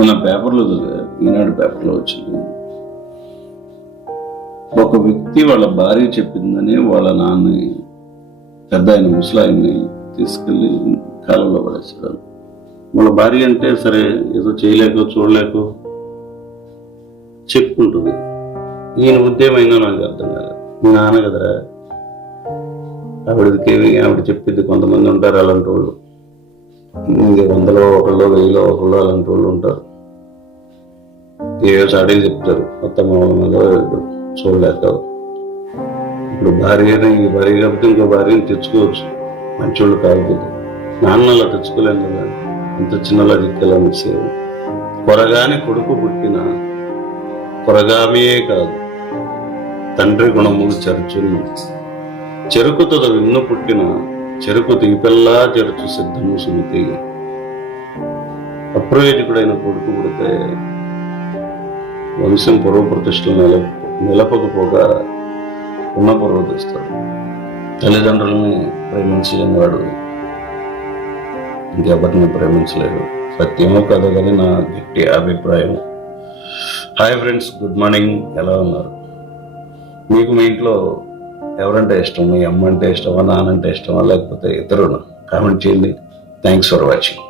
మన పేపర్లో ఈనాడు పేపర్లో వచ్చింది. ఒక వ్యక్తి వాళ్ళ భార్య చెప్పిందని వాళ్ళ నాన్న పెద్ద ఆయన ముసలాయన్ని తీసుకెళ్లి కాలంలో పడేసాడు. వాళ్ళ భార్య అంటే సరే ఏదో చేయలేకో చూడలేకో చెప్పుకుంటుంది. ఈయన ఉద్యమైందో నాకు అర్థం కాదు. మీ నాన్న కదరా, ఆవిడ చెప్పింది. కొంతమంది ఉంటారు అలాంటి వాళ్ళు, 100లో 1 1000లో 1 అలాంటి వాళ్ళు ఉంటారు. ఏవో చాడీలు చెప్తారు మొత్తం మీద చూడలేక. ఇప్పుడు భార్యని కాకపోతే ఇంకో భార్యని తెచ్చుకోవచ్చు, మంచోళ్ళు కాకపోతే. నాన్న అలా తెచ్చుకోలేను కదా, అంత చిన్నలా దిక్కలా మిస్ అయ్యావు. కొరగాని కొడుకు పుట్టిన కొరగామియే కాదు, తండ్రి గుణములు చరుచును. చెరుకుతద విన్ను పుట్టిన చెరుకు తీపెల్లా చెరుచు సిద్ధము సుమితి. అప్రయోజకుడైన కొడుకు పుడితే వంశం పూర్వ ప్రతిష్టలు నిలపకపోగా ఉన్న పూర్వ తెస్తాడు. తల్లిదండ్రులని ప్రేమించలేని వాడు ఇంకెవరిని ప్రేమించలేడు. సత్యమో కాదో కానీ నా గట్టి అభిప్రాయం. Hi friends, good morning. ఎలా ఉన్నారు? మీకు మీ ఇంట్లో ఎవరంటే ఇష్టం? మీ అమ్మ అంటే ఇష్టమా, నాన్నంటే ఇష్టమా, లేకపోతే ఇతరునా? కామెంట్ చేయండి. Thanks for watching.